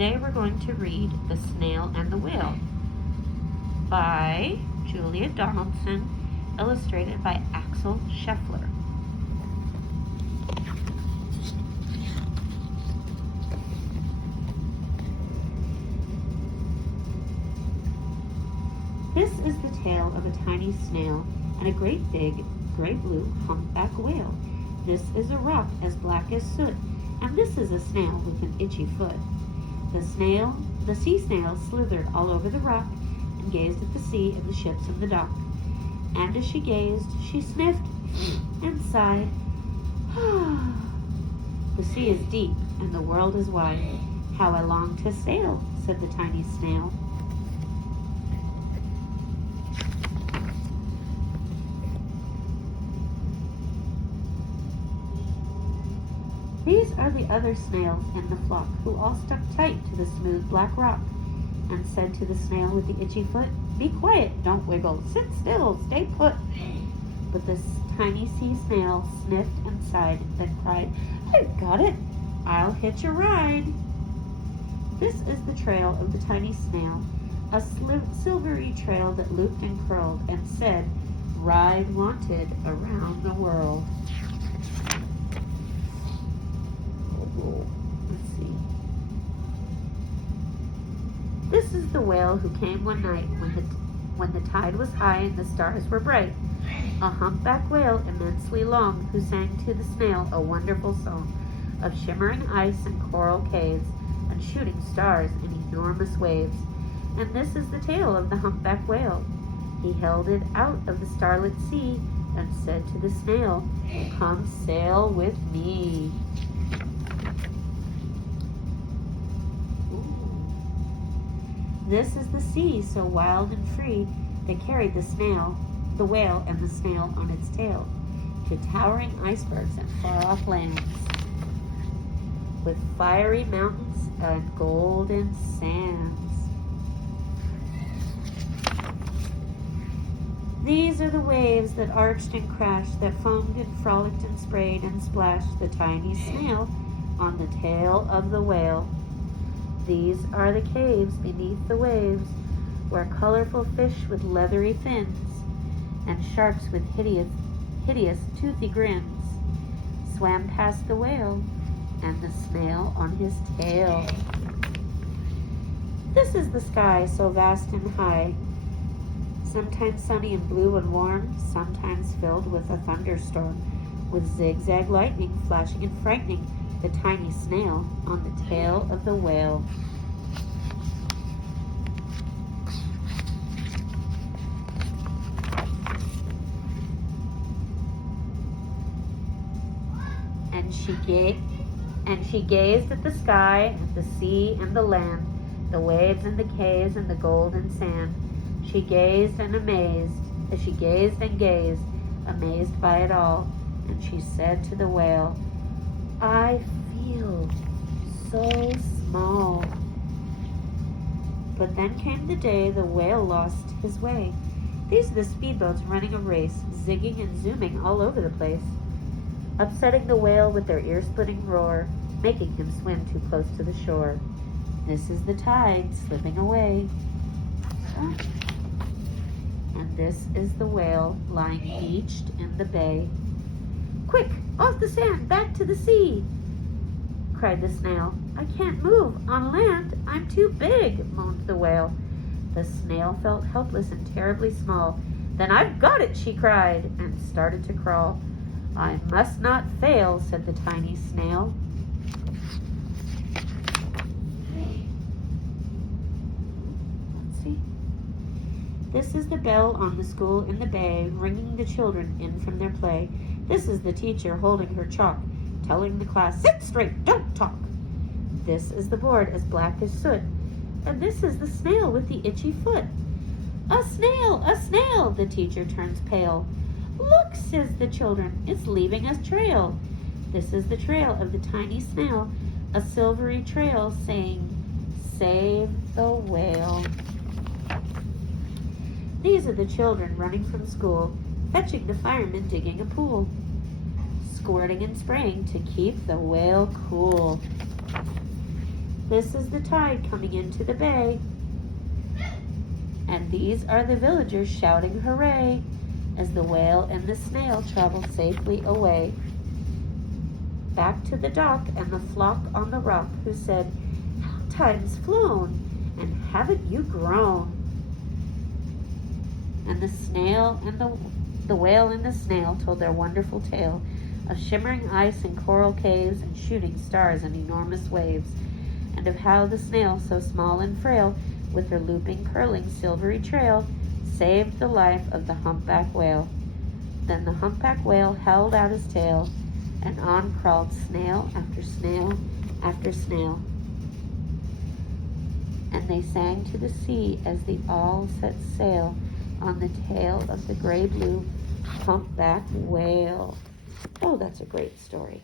Today we're going to read The Snail and the Whale by Julia Donaldson, illustrated by Axel Scheffler. This is the tale of a tiny snail and a great big gray blue humpback whale. This is a rock as black as soot, and this is a snail with an itchy foot. The sea snail slithered all over the rock and gazed at the sea and the ships in the dock. And as she gazed, she sniffed and sighed. The sea is deep and the world is wide. How I long to sail, said the tiny snail. These are the other snails in the flock, who all stuck tight to the smooth black rock, and said to the snail with the itchy foot, "Be quiet, don't wiggle, sit still, stay put." But the tiny sea snail sniffed and sighed, then cried, "I've got it, I'll hitch a ride." This is the trail of the tiny snail, a silvery trail that looped and curled and said, "Ride wanted around the world." Let's see. This is the whale who came one night when the tide was high and the stars were bright. A humpback whale immensely long, who sang to the snail a wonderful song of shimmering ice and coral caves and shooting stars in enormous waves. And this is the tale of the humpback whale. He held it out of the starlit sea and said to the snail, "Come sail with me." This is the sea, so wild and free, that carried the whale and the snail on its tail, to towering icebergs and far-off lands, with fiery mountains and golden sands. These are the waves that arched and crashed, that foamed and frolicked and sprayed and splashed the tiny snail on the tail of the whale. These are the caves beneath the waves, where colorful fish with leathery fins and sharks with hideous toothy grins swam past the whale and the snail on his tail. This is the sky, so vast and high, sometimes sunny and blue and warm, sometimes filled with a thunderstorm, with zigzag lightning flashing and frightening the tiny snail on the tail of the whale. And she gazed at the sky, at the sea and the land, the waves and the caves and the golden sand. She gazed and amazed, as she gazed and gazed, amazed by it all. And she said to the whale, "I feel so small." But then came the day the whale lost his way. These are the speedboats running a race, zigging and zooming all over the place, upsetting the whale with their ear-splitting roar, making him swim too close to the shore. This is the tide slipping away. And this is the whale lying beached in the bay. "Quick, off the sand, back to the sea!" cried the snail. "I can't move on land, I'm too big," moaned the whale. The snail felt helpless and terribly small. "Then I've got it," she cried, and started to crawl. "I must not fail," said the tiny snail. Let's see. This is the bell on the school in the bay, ringing the children in from their play. This is the teacher holding her chalk, telling the class, "Sit straight, don't talk." This is the board as black as soot, and this is the snail with the itchy foot. A snail," the teacher turns pale. "Look," says the children, "it's leaving a trail." This is the trail of the tiny snail, a silvery trail saying, "Save the whale." These are the children running from school, fetching the firemen digging a pool, squirting and spraying to keep the whale cool. This is the tide coming into the bay, and these are the villagers shouting hooray as the whale and the snail travel safely away. Back to the dock and the flock on the rock, who said, "How time's flown, and haven't you grown?" And the snail and the whale and the snail told their wonderful tale of shimmering ice and coral caves and shooting stars in enormous waves, and of how the snail, so small and frail, with her looping, curling, silvery trail, saved the life of the humpback whale. Then the humpback whale held out his tail, and on crawled snail after snail after snail. And they sang to the sea as they all set sail on the tail of the gray-blue humpback whale. Oh, that's a great story.